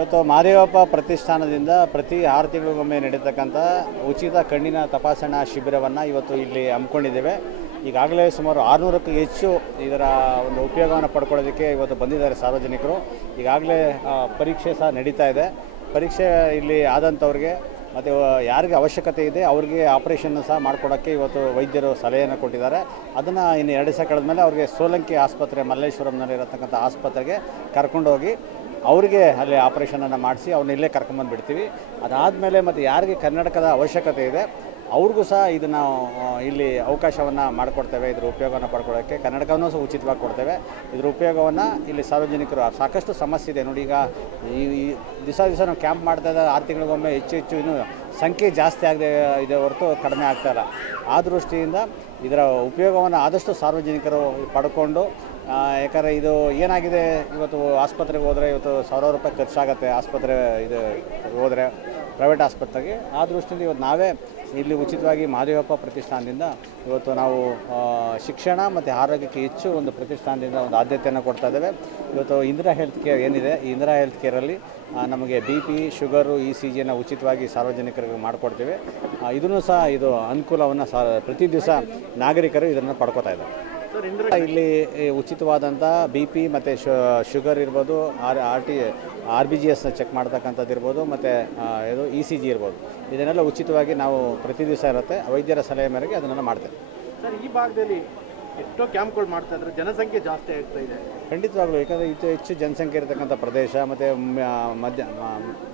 ಇವತ್ತು ಮಹದೇವಪ್ಪ ಪ್ರತಿಷ್ಠಾನದಿಂದ ಪ್ರತಿ 6 ತಿಂಗಳಿಗೊಮ್ಮೆ ನಡೀತಕ್ಕಂಥ ಉಚಿತ ಕಣ್ಣಿನ ತಪಾಸಣಾ ಶಿಬಿರವನ್ನು ಇವತ್ತು ಇಲ್ಲಿ ಹಮ್ಮಿಕೊಂಡಿದ್ದೇವೆ. ಈಗಾಗಲೇ ಸುಮಾರು 600ಕ್ಕೂ ಹೆಚ್ಚು ಇದರ ಒಂದು ಉಪಯೋಗವನ್ನು ಪಡ್ಕೊಳ್ಳೋದಕ್ಕೆ ಇವತ್ತು ಬಂದಿದ್ದಾರೆ ಸಾರ್ವಜನಿಕರು. ಈಗಾಗಲೇ ಪರೀಕ್ಷೆ ಸಹ ನಡೀತಾ ಇದೆ. ಪರೀಕ್ಷೆ ಇಲ್ಲಿ ಆದಂಥವ್ರಿಗೆ ಮತ್ತು ಯಾರಿಗೆ ಅವಶ್ಯಕತೆ ಇದೆ ಅವ್ರಿಗೆ ಆಪರೇಷನ್ನು ಸಹ ಮಾಡಿಕೊಡೋಕ್ಕೆ ಇವತ್ತು ವೈದ್ಯರು ಸಲಹೆಯನ್ನು ಕೊಟ್ಟಿದ್ದಾರೆ. ಅದನ್ನು ಇನ್ನು 2 ದಿವಸ ಕಳೆದ ಮೇಲೆ ಅವ್ರಿಗೆ ಸೋಲಂಕಿ ಆಸ್ಪತ್ರೆ ಮಲ್ಲೇಶ್ವರಂನಲ್ಲಿರತಕ್ಕಂಥ ಆಸ್ಪತ್ರೆಗೆ ಕರ್ಕೊಂಡೋಗಿ ಅವರಿಗೆ ಅಲ್ಲಿ ಆಪರೇಷನನ್ನು ಮಾಡಿಸಿ ಅವ್ರನ್ನ ಇಲ್ಲೇ ಕರ್ಕೊಂಬಂದುಬಿಡ್ತೀವಿ. ಅದಾದಮೇಲೆ ಮತ್ತು ಯಾರಿಗೆ ಕನ್ನಡಕದ ಅವಶ್ಯಕತೆ ಇದೆ ಅವ್ರಿಗೂ ಸಹ ಇದನ್ನು ಇಲ್ಲಿ ಅವಕಾಶವನ್ನು ಮಾಡಿಕೊಡ್ತೇವೆ. ಇದ್ರ ಉಪಯೋಗವನ್ನು ಪಡ್ಕೊಳ್ಳೋಕ್ಕೆ ಕನ್ನಡಕವನ್ನು ಸಹ ಉಚಿತವಾಗಿ ಕೊಡ್ತೇವೆ. ಇದ್ರ ಉಪಯೋಗವನ್ನು ಇಲ್ಲಿ ಸಾರ್ವಜನಿಕರು ಸಾಕಷ್ಟು ಸಮಸ್ಯೆ ಇದೆ ನೋಡಿ. ಈಗ ಈ ದಿವಸ ನಾವು ಕ್ಯಾಂಪ್ ಮಾಡ್ತಾಯಿದ್ದ 6 ತಿಂಗಳಿಗೊಮ್ಮೆ ಹೆಚ್ಚು ಇನ್ನೂ ಸಂಖ್ಯೆ ಜಾಸ್ತಿ ಆಗದೆ ಇದೆ ಹೊರತು ಕಡಿಮೆ ಆಗ್ತಾಯಿಲ್ಲ. ಆ ದೃಷ್ಟಿಯಿಂದ ಇದರ ಉಪಯೋಗವನ್ನು ಆದಷ್ಟು ಸಾರ್ವಜನಿಕರು ಪಡ್ಕೊಂಡು, ಯಾಕಂದರೆ ಇದು ಏನಾಗಿದೆ, ಇವತ್ತು ಆಸ್ಪತ್ರೆಗೆ ಹೋದರೆ ಇವತ್ತು ಸಾವಿರಾರು ರೂಪಾಯಿ ಖರ್ಚಾಗುತ್ತೆ ಆಸ್ಪತ್ರೆ ಇದು ಹೋದರೆ ಪ್ರೈವೇಟ್ ಆಸ್ಪತ್ರೆಗೆ. ಆ ದೃಷ್ಟಿಯಿಂದ ಇವತ್ತು ನಾವೇ ಇಲ್ಲಿ ಉಚಿತವಾಗಿ ಮಹದೇವಪ್ಪ ಪ್ರತಿಷ್ಠಾನದಿಂದ ಇವತ್ತು ನಾವು ಶಿಕ್ಷಣ ಮತ್ತು ಆರೋಗ್ಯಕ್ಕೆ ಹೆಚ್ಚು ಒಂದು ಪ್ರತಿಷ್ಠಾನದಿಂದ ಒಂದು ಆದ್ಯತೆಯನ್ನು ಕೊಡ್ತಾ ಇದ್ದೇವೆ. ಇವತ್ತು ಇಂದಿರಾ ಹೆಲ್ತ್ ಕೇರ್ ಏನಿದೆ, ಈ ಇಂದಿರಾ ಹೆಲ್ತ್ ಕೇರಲ್ಲಿ ನಮಗೆ BP, ಶುಗರು, ECGಯನ್ನು ಉಚಿತವಾಗಿ ಸಾರ್ವಜನಿಕರಿಗೆ ಮಾಡಿಕೊಡ್ತೀವಿ. ಇದನ್ನು ಸಹ ಇದು ಅನುಕೂಲವನ್ನು ಪ್ರತಿ ದಿವಸ ನಾಗರಿಕರು ಇದನ್ನು ಪಡ್ಕೋತಾ ಇದ್ದಾರೆ. ಇಲ್ಲಿ ಉಚಿತವಾದಂಥ BP ಮತ್ತು ಶುಗರ್ ಇರ್ಬೋದು, RBGS ಚೆಕ್ ಮಾಡ್ತಕ್ಕಂಥದ್ದು ಇರ್ಬೋದು, ಮತ್ತು ಇದು ECG ಇರ್ಬೋದು. ಇದನ್ನೆಲ್ಲ ಉಚಿತವಾಗಿ ನಾವು ಪ್ರತಿ ದಿವಸ ಇರುತ್ತೆ, ವೈದ್ಯರ ಸಲಹೆ ಮೇರೆಗೆ ಅದನ್ನೆಲ್ಲ ಮಾಡ್ತೇವೆ. ಸರ್, ಈ ಭಾಗದಲ್ಲಿ ಎಷ್ಟೋ ಕ್ಯಾಂಪ್ಗಳು ಮಾಡ್ತಾ ಇದ್ದಾರೆ, ಜನಸಂಖ್ಯೆ ಜಾಸ್ತಿ ಆಗ್ತಾ ಇದೆ. ಖಂಡಿತವಾಗ್ಲೂ, ಯಾಕಂದರೆ ಹೆಚ್ಚು ಜನಸಂಖ್ಯೆ ಇರತಕ್ಕಂಥ ಪ್ರದೇಶ ಮತ್ತು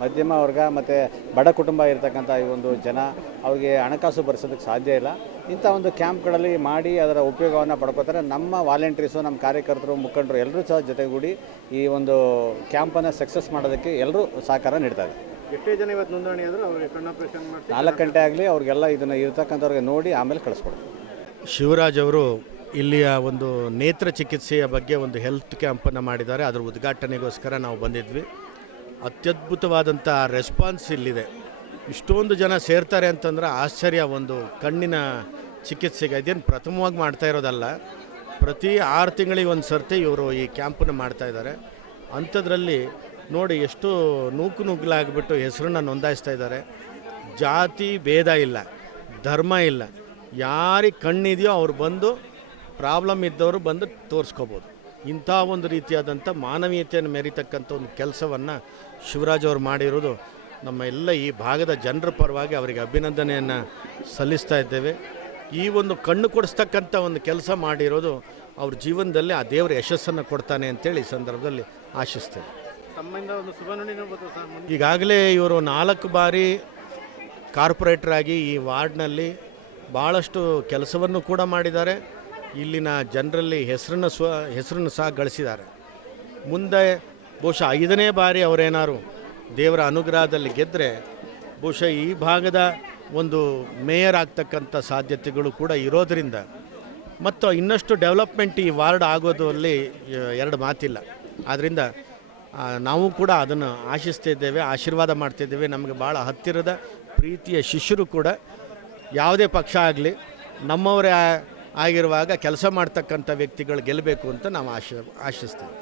ಮಧ್ಯಮ ವರ್ಗ ಮತ್ತು ಬಡ ಕುಟುಂಬ ಇರತಕ್ಕಂಥ ಈ ಒಂದು ಜನ ಅವ್ರಿಗೆ ಹಣಕಾಸು ಭರಿಸೋದಕ್ಕೆ ಸಾಧ್ಯ ಇಲ್ಲ. ಇಂಥ ಒಂದು ಕ್ಯಾಂಪ್ಗಳಲ್ಲಿ ಮಾಡಿ ಅದರ ಉಪಯೋಗವನ್ನು ಪಡ್ಕೋತಾರೆ. ನಮ್ಮ ವಾಲಂಟಿಯರ್ಸು, ನಮ್ಮ ಕಾರ್ಯಕರ್ತರು, ಮುಖಂಡರು ಎಲ್ಲರೂ ಸಹ ಜೊತೆಗೂಡಿ ಈ ಒಂದು ಕ್ಯಾಂಪನ್ನು ಸಕ್ಸಸ್ ಮಾಡೋದಕ್ಕೆ ಎಲ್ಲರೂ ಸಹಕಾರ ನೀಡ್ತಾರೆ. ಎಷ್ಟೇ ಜನ ಇವತ್ತು ನೋಂದಣಿ ಆದರೂ ಅವ್ರಿಗೆ ಕಣ್ಣು ಆಪರೇಷನ್ ಮಾಡಿ 4 ಗಂಟೆ ಆಗಲಿ ಅವ್ರಿಗೆಲ್ಲ ಇದನ್ನು ಇರ್ತಕ್ಕಂಥವ್ರಿಗೆ ನೋಡಿ ಆಮೇಲೆ ಕಳಿಸ್ಕೊಡ್ತೀವಿ. ಶಿವರಾಜ್ ಅವರು ಇಲ್ಲಿಯ ಒಂದು ನೇತ್ರ ಚಿಕಿತ್ಸೆಯ ಬಗ್ಗೆ ಒಂದು ಹೆಲ್ತ್ ಕ್ಯಾಂಪನ್ನು ಮಾಡಿದ್ದಾರೆ. ಅದರ ಉದ್ಘಾಟನೆಗೋಸ್ಕರ ನಾವು ಬಂದಿದ್ವಿ. ಅತ್ಯದ್ಭುತವಾದಂಥ ರೆಸ್ಪಾನ್ಸ್ ಇಲ್ಲಿದೆ. ಇಷ್ಟೊಂದು ಜನ ಸೇರ್ತಾರೆ ಅಂತಂದ್ರೆ ಆಶ್ಚರ್ಯ. ಒಂದು ಕಣ್ಣಿನ ಚಿಕಿತ್ಸೆಗೆ ಇದೇನು ಪ್ರಥಮವಾಗಿ ಮಾಡ್ತಾ ಇರೋದಲ್ಲ, ಪ್ರತಿ 6 ತಿಂಗಳಿಗೆ ಒಂದು ಸರ್ತಿ ಇವರು ಈ ಕ್ಯಾಂಪನ್ನು ಮಾಡ್ತಾಯಿದ್ದಾರೆ. ಅಂಥದ್ರಲ್ಲಿ ನೋಡಿ ಎಷ್ಟು ನೂಕುನುಗ್ಗಲಾಗ್ಬಿಟ್ಟು ಹೆಸರನ್ನು ನೋಂದಾಯಿಸ್ತಾ ಇದ್ದಾರೆ. ಜಾತಿ ಭೇದ ಇಲ್ಲ, ಧರ್ಮ ಇಲ್ಲ, ಯಾರಿಗೆ ಕಣ್ಣಿದೆಯೋ ಅವ್ರು ಬಂದು, ಪ್ರಾಬ್ಲಮ್ ಇದ್ದವರು ಬಂದು ತೋರಿಸ್ಕೋಬೋದು. ಇಂಥ ಒಂದು ರೀತಿಯಾದಂಥ ಮಾನವೀಯತೆಯನ್ನು ಮೆರಿತಕ್ಕಂಥ ಒಂದು ಕೆಲಸವನ್ನು ಶಿವರಾಜ್ ಅವರು ಮಾಡಿರೋದು ನಮ್ಮ ಎಲ್ಲ ಈ ಭಾಗದ ಜನರ ಪರವಾಗಿ ಅವರಿಗೆ ಅಭಿನಂದನೆಯನ್ನು ಸಲ್ಲಿಸ್ತಾ ಇದ್ದೇವೆ. ಈ ಒಂದು ಕಣ್ಣು ಕೊಡಿಸ್ತಕ್ಕಂಥ ಒಂದು ಕೆಲಸ ಮಾಡಿರೋದು ಅವ್ರ ಜೀವನದಲ್ಲಿ ಆ ದೇವರ ಯಶಸ್ಸನ್ನು ಕೊಡ್ತಾನೆ ಅಂತೇಳಿ ಈ ಸಂದರ್ಭದಲ್ಲಿ ಆಶಿಸ್ತೇವೆ. ಈಗಾಗಲೇ ಇವರು 4 ಬಾರಿ ಕಾರ್ಪೊರೇಟರಾಗಿ ಈ ವಾರ್ಡ್ನಲ್ಲಿ ಭಾಳಷ್ಟು ಕೆಲಸವನ್ನು ಕೂಡ ಮಾಡಿದ್ದಾರೆ. ಇಲ್ಲಿನ ಜನರಲ್ಲಿ ಹೆಸರನ್ನು ಸಹ ಗಳಿಸಿದ್ದಾರೆ. ಮುಂದೆ ಬಹುಶಃ 5ನೇ ಬಾರಿ ಅವರೇನಾರು ದೇವರ ಅನುಗ್ರಹದಲ್ಲಿ ಗೆದ್ದರೆ ಬಹುಶಃ ಈ ಭಾಗದ ಒಂದು ಮೇಯರ್ ಆಗ್ತಕ್ಕಂಥ ಸಾಧ್ಯತೆಗಳು ಕೂಡ ಇರೋದರಿಂದ ಮತ್ತು ಇನ್ನಷ್ಟು ಡೆವಲಪ್ಮೆಂಟ್ ಈ ವಾರ್ಡ್ ಆಗೋದಲ್ಲಿ 2 ಮಾತಿಲ್ಲ. ಆದ್ದರಿಂದ ನಾವು ಕೂಡ ಅದನ್ನು ಆಶಿಸ್ತಿದ್ದೇವೆ, ಆಶೀರ್ವಾದ ಮಾಡ್ತಿದ್ದೇವೆ. ನಮಗೆ ಭಾಳ ಹತ್ತಿರದ ಪ್ರೀತಿಯ ಶಿಷ್ಯರು ಕೂಡ. ಯಾವುದೇ ಪಕ್ಷ ಆಗಲಿ ನಮ್ಮವರೇ ಆಗಿರುವಾಗ ಕೆಲಸ ಮಾಡ್ತಕ್ಕಂಥ ವ್ಯಕ್ತಿಗಳು ಗೆಲ್ಲಬೇಕು ಅಂತ ನಾವು ಆಶಿಸ್ತೇವೆ.